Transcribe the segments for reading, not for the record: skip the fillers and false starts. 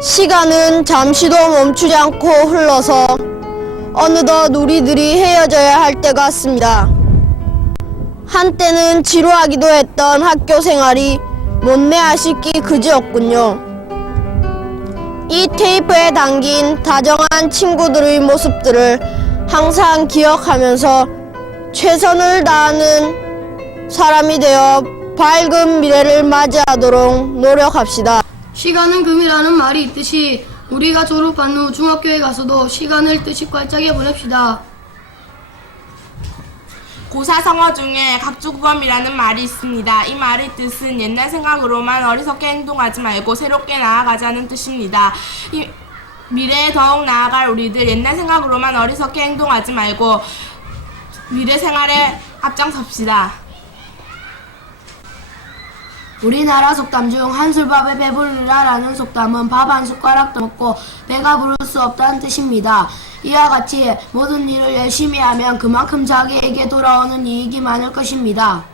시간은 잠시도 멈추지 않고 흘러서 어느덧 우리들이 헤어져야 할 때가 왔습니다. 한때는 지루하기도 했던 학교 생활이 못내 아쉽기 그지없군요. 이 테이프에 담긴 다정한 친구들의 모습들을 항상 기억하면서 최선을 다하는 사람이 되어 밝은 미래를 맞이하도록 노력합시다. 시간은 금이라는 말이 있듯이 우리가 졸업한 후 중학교에 가서도 시간을 뜻있고 알차게 보냅시다. 고사성어 중에 각주구범이라는 말이 있습니다. 이 말의 뜻은 옛날 생각으로만 어리석게 행동하지 말고 새롭게 나아가자는 뜻입니다. 미래에 더욱 나아갈 우리들 옛날 생각으로만 어리석게 행동하지 말고 미래 생활에 앞장섭시다. 우리나라 속담 중 한술밥에 배부르라 라는 속담은 밥 한 숟가락도 먹고 배가 부를 수 없다는 뜻입니다. 이와 같이 모든 일을 열심히 하면 그만큼 자기에게 돌아오는 이익이 많을 것입니다.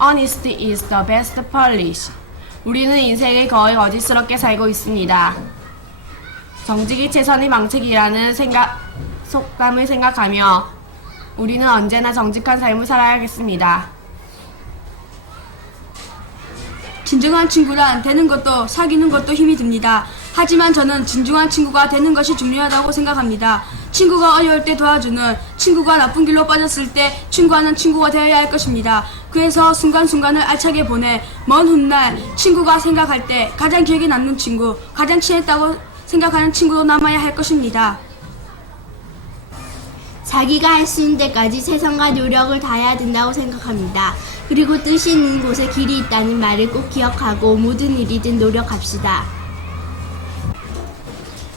Honesty is the best policy. 우리는 인생을 거의 어지스럽게 살고 있습니다. 정직이 최선의 방책이라는 속담을 생각하며 우리는 언제나 정직한 삶을 살아야겠습니다. 진정한 친구란 되는 것도 사귀는 것도 힘이 듭니다. 하지만 저는 진중한 친구가 되는 것이 중요하다고 생각합니다. 친구가 어려울 때 도와주는, 친구가 나쁜 길로 빠졌을 때 친구하는 친구가 되어야 할 것입니다. 그래서 순간순간을 알차게 보내 먼 훗날 친구가 생각할 때 가장 기억에 남는 친구, 가장 친했다고 생각하는 친구로 남아야 할 것입니다. 자기가 할 수 있는 데까지 최선과 노력을 다해야 된다고 생각합니다. 그리고 뜻이 있는 곳에 길이 있다는 말을 꼭 기억하고 모든 일이든 노력합시다.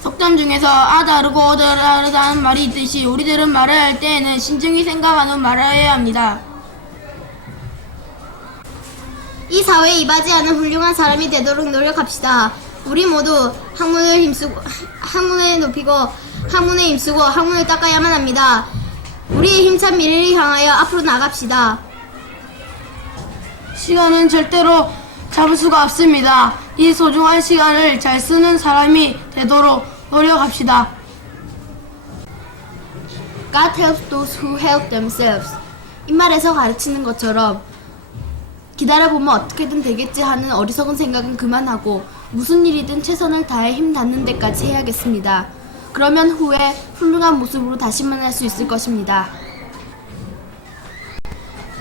속담 중에서 아다르고 어다르다는 말이 있듯이 우리들은 말을 할 때에는 신중히 생각하는 말을 해야 합니다. 이 사회에 이바지하는 훌륭한 사람이 되도록 노력합시다. 우리 모두 학문을 높이고 학문에 힘쓰고 학문을 닦아야만 합니다. 우리의 힘찬 미래를 향하여 앞으로 나갑시다. 시간은 절대로 잡을 수가 없습니다. 이 소중한 시간을 잘 쓰는 사람이 되도록 노력합시다. God helps those who help themselves. 이 말에서 가르치는 것처럼 기다려보면 어떻게든 되겠지 하는 어리석은 생각은 그만하고 무슨 일이든 최선을 다해 힘 닿는 데까지 해야겠습니다. 그러면 후에 훌륭한 모습으로 다시 만날 수 있을 것입니다.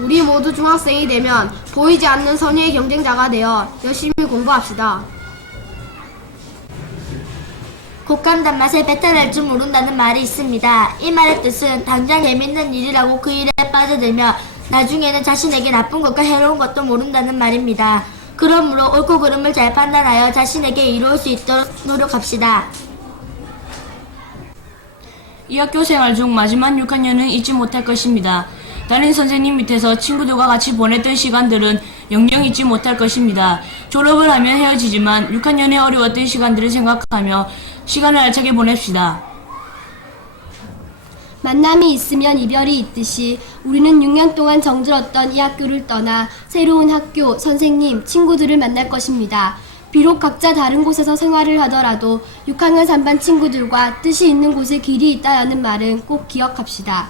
우리 모두 중학생이 되면 보이지 않는 선의의 경쟁자가 되어 열심히 공부합시다. 곶감 단맛을 뱉어낼 줄 모른다는 말이 있습니다. 이 말의 뜻은 당장 재밌는 일이라고 그 일에 빠져들며 나중에는 자신에게 나쁜 것과 해로운 것도 모른다는 말입니다. 그러므로 옳고 그름을 잘 판단하여 자신에게 이루어올 수 있도록 노력합시다. 이 학교 생활 중 마지막 6학년은 잊지 못할 것입니다. 다른 선생님 밑에서 친구들과 같이 보냈던 시간들은 영영 잊지 못할 것입니다. 졸업을 하면 헤어지지만 6학년의 어려웠던 시간들을 생각하며 시간을 알차게 보냅시다. 만남이 있으면 이별이 있듯이 우리는 6년 동안 정들었던 이 학교를 떠나 새로운 학교, 선생님, 친구들을 만날 것입니다. 비록 각자 다른 곳에서 생활을 하더라도 6학년 3반 친구들과 뜻이 있는 곳에 길이 있다는 말은 꼭 기억합시다.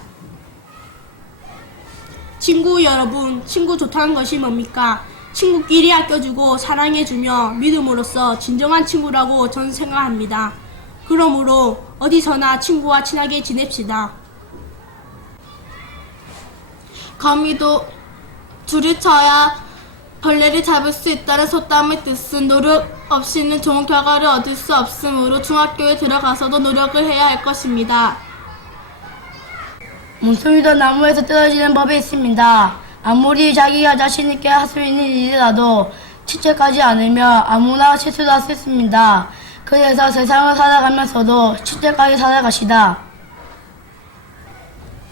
친구 여러분, 친구 좋다는 것이 뭡니까? 친구끼리 아껴주고 사랑해주며 믿음으로써 진정한 친구라고 저는 생각합니다. 그러므로 어디서나 친구와 친하게 지냅시다. 거미도 줄을 쳐야 벌레를 잡을 수 있다는 속담의 뜻은 노력 없이는 좋은 결과를 얻을 수 없으므로 중학교에 들어가서도 노력을 해야 할 것입니다. 목소리도 나무에서 떨어지는 법이 있습니다. 아무리 자기가 자신 있게 할 수 있는 일이라도 실책하지 않으면 아무나 실수도 할 수 있습니다. 그래서 세상을 살아가면서도 실책하게 살아가시다.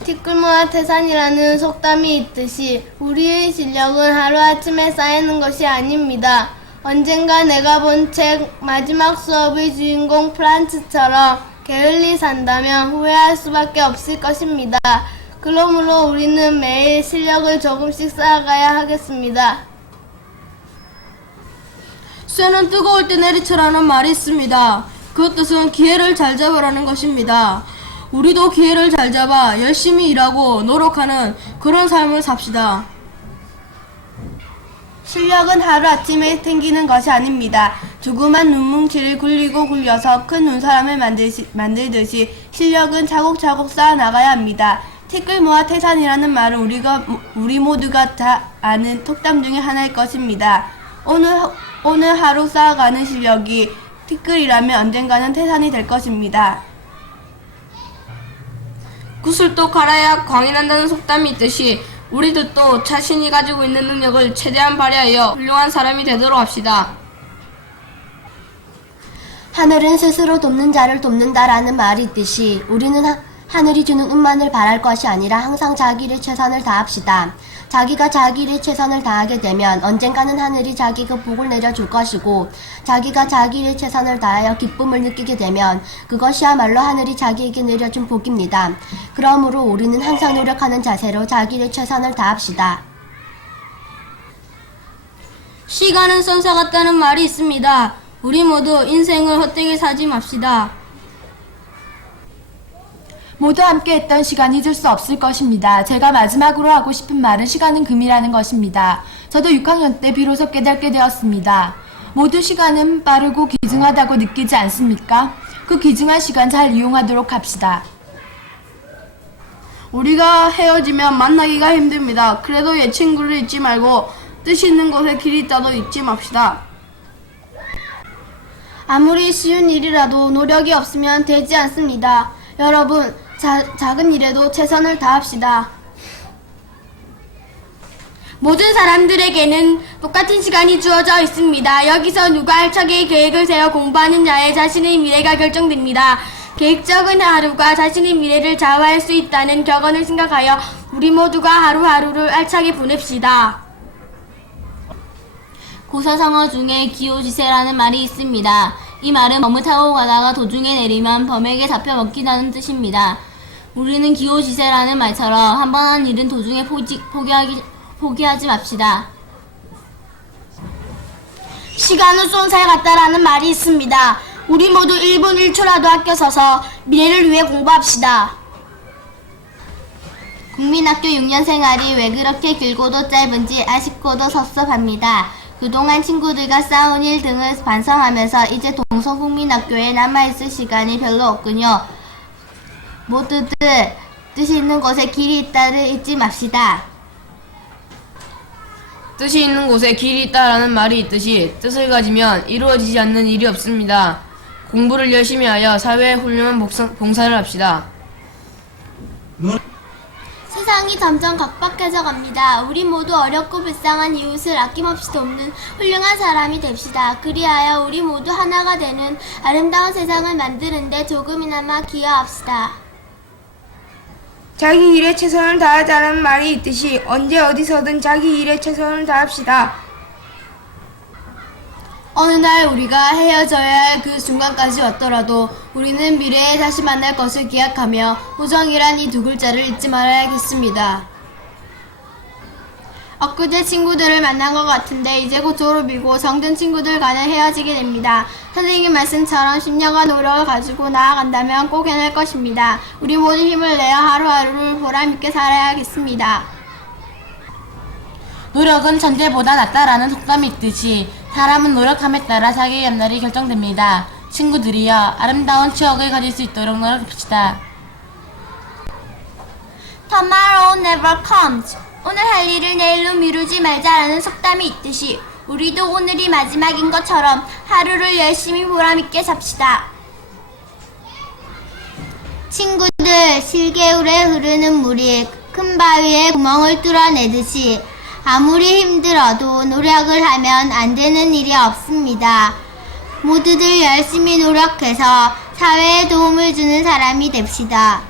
티끌모아 태산이라는 속담이 있듯이 우리의 실력은 하루아침에 쌓이는 것이 아닙니다. 언젠가 내가 본 책 마지막 수업의 주인공 프란츠처럼 게을리 산다면 후회할 수밖에 없을 것입니다. 그러므로 우리는 매일 실력을 조금씩 쌓아가야 하겠습니다. 쇠는 뜨거울 때 내리쳐라는 말이 있습니다. 그 뜻은 기회를 잘 잡으라는 것입니다. 우리도 기회를 잘 잡아 열심히 일하고 노력하는 그런 삶을 삽시다. 실력은 하루아침에 생기는 것이 아닙니다. 조그만 눈뭉치를 굴리고 굴려서 큰 눈사람을 만들듯이 실력은 차곡차곡 쌓아나가야 합니다. 티끌 모아 태산이라는 말은 우리 모두가 다 아는 속담 중에 하나일 것입니다. 오늘 하루 쌓아가는 실력이 티끌이라면 언젠가는 태산이 될 것입니다. 구슬도 갈아야 광이 난다는 속담이 있듯이 우리도 또 자신이 가지고 있는 능력을 최대한 발휘하여 훌륭한 사람이 되도록 합시다. 하늘은 스스로 돕는 자를 돕는다라는 말이 있듯이 우리는 하늘이 주는 운만을 바랄 것이 아니라 항상 자기의 최선을 다합시다. 자기가 자기의 최선을 다하게 되면 언젠가는 하늘이 자기가 복을 내려줄 것이고 자기가 자기의 최선을 다하여 기쁨을 느끼게 되면 그것이야말로 하늘이 자기에게 내려준 복입니다. 그러므로 우리는 항상 노력하는 자세로 자기의 최선을 다합시다. 시간은 선사 같다는 말이 있습니다. 우리 모두 인생을 헛되게 살지 맙시다. 모두 함께 했던 시간 잊을 수 없을 것입니다. 제가 마지막으로 하고 싶은 말은 시간은 금이라는 것입니다. 저도 6학년 때 비로소 깨닫게 되었습니다. 모두 시간은 빠르고 귀중하다고 느끼지 않습니까? 그 귀중한 시간 잘 이용하도록 합시다. 우리가 헤어지면 만나기가 힘듭니다. 그래도 옛 친구를 잊지 말고 뜻이 있는 곳에 길이 있다도 잊지 맙시다. 아무리 쉬운 일이라도 노력이 없으면 되지 않습니다. 여러분, 작은 일에도 최선을 다합시다. 모든 사람들에게는 똑같은 시간이 주어져 있습니다. 여기서 누가 알차게 계획을 세워 공부하는 자의 자신의 미래가 결정됩니다. 계획적인 하루가 자신의 미래를 좌우할 수 있다는 격언을 생각하여 우리 모두가 하루하루를 알차게 보냅시다. 고사성어 중에 기호지세라는 말이 있습니다. 이 말은 범을 타고 가다가 도중에 내리면 범에게 잡혀 먹힌다는 뜻입니다. 우리는 기호지세라는 말처럼 한 번 한 일은 도중에 포기하지 맙시다. 시간은 쏜살 같다라는 말이 있습니다. 우리 모두 1분 1초라도 아껴 서서 미래를 위해 공부합시다. 국민학교 6년 생활이 왜 그렇게 길고도 짧은지 아쉽고도 섭섭합니다. 그동안 친구들과 싸운 일 등을 반성하면서 이제 동서국민학교에 남아있을 시간이 별로 없군요. 모두들 뜻이 있는 곳에 길이 있다를 잊지 맙시다. 뜻이 있는 곳에 길이 있다라는 말이 있듯이 뜻을 가지면 이루어지지 않는 일이 없습니다. 공부를 열심히 하여 사회에 훌륭한 봉사를 합시다. 세상이 점점 각박해져 갑니다. 우리 모두 어렵고 불쌍한 이웃을 아낌없이 돕는 훌륭한 사람이 됩시다. 그리하여 우리 모두 하나가 되는 아름다운 세상을 만드는데 조금이나마 기여합시다. 자기 일에 최선을 다하자는 말이 있듯이 언제 어디서든 자기 일에 최선을 다합시다. 어느 날 우리가 헤어져야 할 그 순간까지 왔더라도 우리는 미래에 다시 만날 것을 기약하며 우정이란 이 두 글자를 잊지 말아야겠습니다. 엊그제 친구들을 만난 것 같은데 이제 곧 졸업이고 정든 친구들과는 헤어지게 됩니다. 선생님 말씀처럼 10년간 노력을 가지고 나아간다면 꼭 해낼 것입니다. 우리 모두 힘을 내어 하루하루를 보람있게 살아야겠습니다. 노력은 전제보다 낫다라는 속담이 있듯이 사람은 노력함에 따라 자기의 앞날이 결정됩니다. 친구들이여, 아름다운 추억을 가질 수 있도록 노력합시다. Tomorrow never comes. 오늘 할 일을 내일로 미루지 말자라는 속담이 있듯이 우리도 오늘이 마지막인 것처럼 하루를 열심히 보람있게 삽시다. 친구들, 실개울에 흐르는 물이 큰 바위에 구멍을 뚫어내듯이 아무리 힘들어도 노력을 하면 안 되는 일이 없습니다. 모두들 열심히 노력해서 사회에 도움을 주는 사람이 됩시다.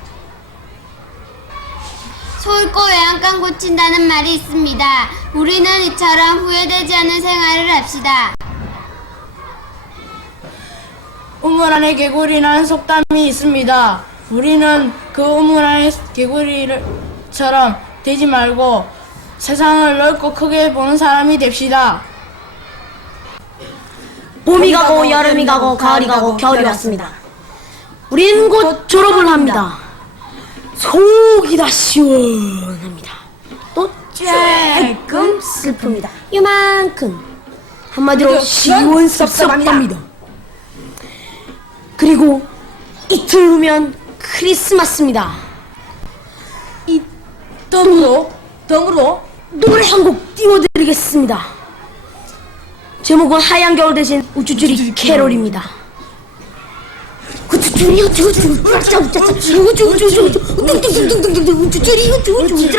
소잃고 외양간 고친다는 말이 있습니다. 우리는 이처럼 후회되지 않는 생활을 합시다. 우물 안에 개구리라는 속담이 있습니다. 우리는 그 우물 안에 개구리처럼 되지 말고 세상을 넓고 크게 보는 사람이 됩시다. 봄이 가고 여름이 가고 가을이 가고 겨울이 왔습니다. 우리는 곧 졸업을 합니다. 속이 다 시원합니다. 또 조금 슬픕니다. 요만큼. 한마디로 시원섭섭합니다. 그리고 이틀 후면 크리스마스입니다. 이 덤으로 노래 한 곡 띄워드리겠습니다. 제목은 하얀 겨울 대신 우쭈쭈리 캐롤입니다. 우쭈쭈리 우쭈쭈리 우쭈쭈리 우쭈쭈리 우쭈쭈리 우쭈쭈리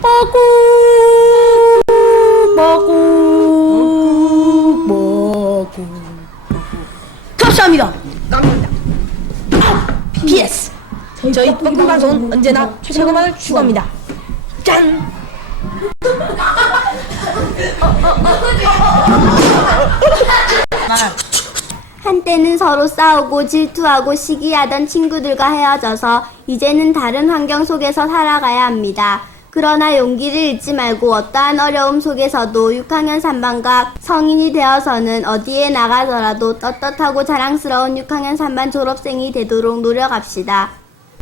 빠꾸 감사합니다. PS 저희 뻥뻥 방송은 언제나 최고만을 추구합니다. 짠. 한때는 서로 싸우고 질투하고 시기하던 친구들과 헤어져서 이제는 다른 환경 속에서 살아가야 합니다. 그러나 용기를 잃지 말고 어떠한 어려움 속에서도 6학년 3반과 성인이 되어서는 어디에 나가더라도 떳떳하고 자랑스러운 6학년 3반 졸업생이 되도록 노력합시다.